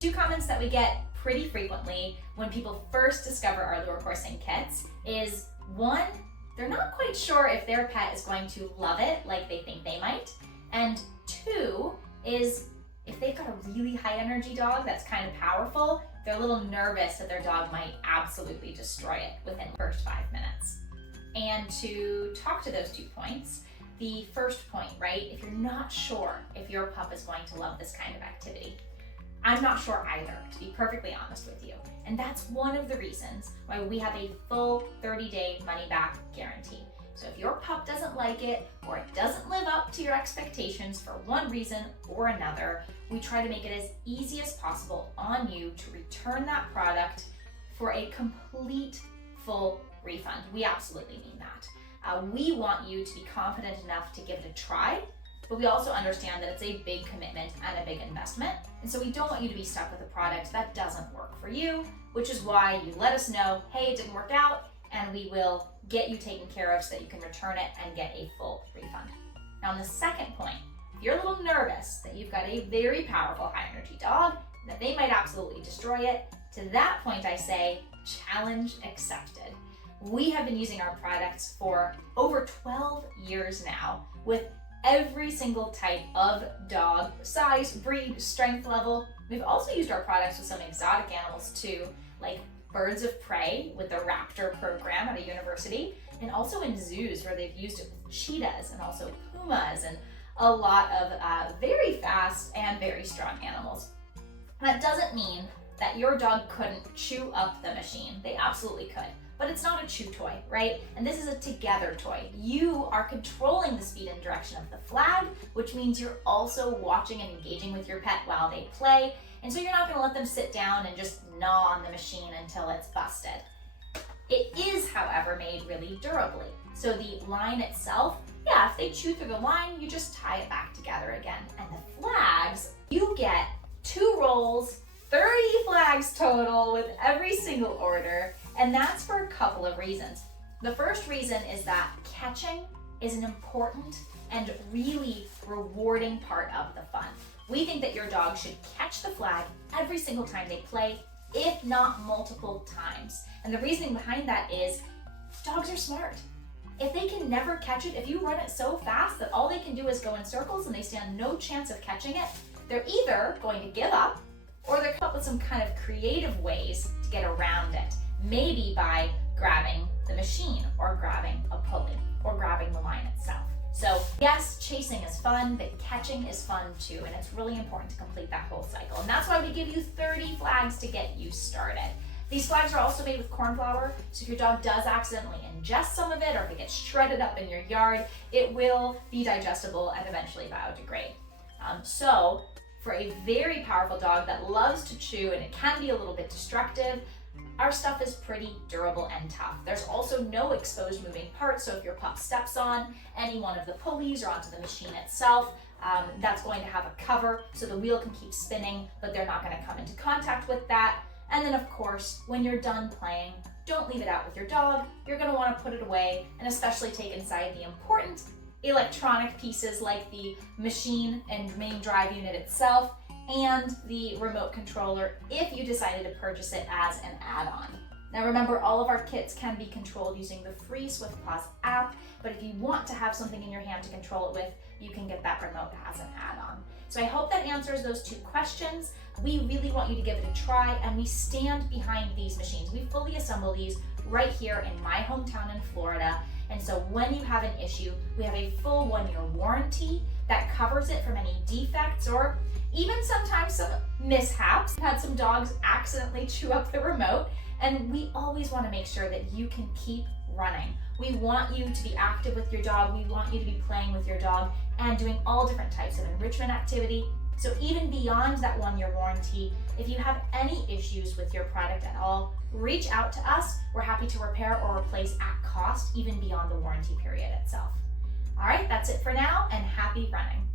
Two comments that we get pretty frequently when people first discover our lure coursing kits is, one, they're not quite sure if their pet is going to love it like they think they might, and two is if they've got a really high energy dog that's kind of powerful, they're a little nervous that their dog might absolutely destroy it within the first 5 minutes. And to talk to those 2 points, the first point, right? If you're not sure if your pup is going to love this kind of activity, I'm not sure either, to be perfectly honest with you. And that's one of the reasons why we have a full 30-day money-back guarantee. So if your pup doesn't like it or it doesn't live up to your expectations for one reason or another, we try to make it as easy as possible on you to return that product for a complete full refund. We absolutely mean that. We want you to be confident enough to give it a try, but we also understand that it's a big commitment and a big investment. And so we don't want you to be stuck with a product that doesn't work for you, which is why you let us know, hey, it didn't work out, and we will get you taken care of so that you can return it and get a full refund. Now on the second point, if you're a little nervous that you've got a very powerful high energy dog, that they might absolutely destroy it, to that point I say, challenge accepted. We have been using our products for over 12 years now with every single type of dog, size, breed, strength level. We've also used our products with some exotic animals too, like birds of prey with the raptor program at a university, and also in zoos where they've used it with cheetahs and also pumas and a lot of very fast and very strong animals. That doesn't mean that your dog couldn't chew up the machine. They absolutely could. But it's not a chew toy, right? And this is a together toy. You are controlling the speed and direction of the flag, which means you're also watching and engaging with your pet while they play. And so you're not gonna let them sit down and just gnaw on the machine until it's busted. It is, however, made really durably. So the line itself, yeah, if they chew through the line, you just tie it back together again. And the flags, you get 2 rolls, 30 flags total with every single order. And that's for a couple of reasons. The first reason is that catching is an important and really rewarding part of the fun. We think that your dog should catch the flag every single time they play, if not multiple times. And the reasoning behind that is dogs are smart. If they can never catch it, if you run it so fast that all they can do is go in circles and they stand no chance of catching it, they're either going to give up or they're come up with some kind of creative ways to get around it. Maybe by grabbing the machine or grabbing a pulley or grabbing the line itself. So yes, chasing is fun, but catching is fun too, and it's really important to complete that whole cycle. And that's why we give you 30 flags to get you started. These flags are also made with corn flour, so if your dog does accidentally ingest some of it or if it gets shredded up in your yard, it will be digestible and eventually biodegrade. So for a very powerful dog that loves to chew and it can be a little bit destructive, our stuff is pretty durable and tough. There's also no exposed moving parts, so if your pup steps on any one of the pulleys or onto the machine itself, that's going to have a cover so the wheel can keep spinning, but they're not going to come into contact with that. And then of course, when you're done playing, don't leave it out with your dog. You're going to want to put it away and especially take inside the important electronic pieces like the machine and main drive unit itself, and the remote controller if you decided to purchase it as an add-on. Now remember, all of our kits can be controlled using the free SwiftPaws app, but if you want to have something in your hand to control it with, you can get that remote as an add-on. So I hope that answers those 2 questions. We really want you to give it a try, and we stand behind these machines. We fully assemble these right here in my hometown in Florida. And so when you have an issue, we have a full 1-year warranty that covers it from any defects or even sometimes some mishaps. We've had some dogs accidentally chew up the remote, and we always want to make sure that you can keep running. We want you to be active with your dog. We want you to be playing with your dog and doing all different types of enrichment activity. So even beyond that 1-year warranty, if you have any issues with your product at all, reach out to us. We're happy to repair or replace at cost, even beyond the warranty period itself. All right, that's it for now, and happy running.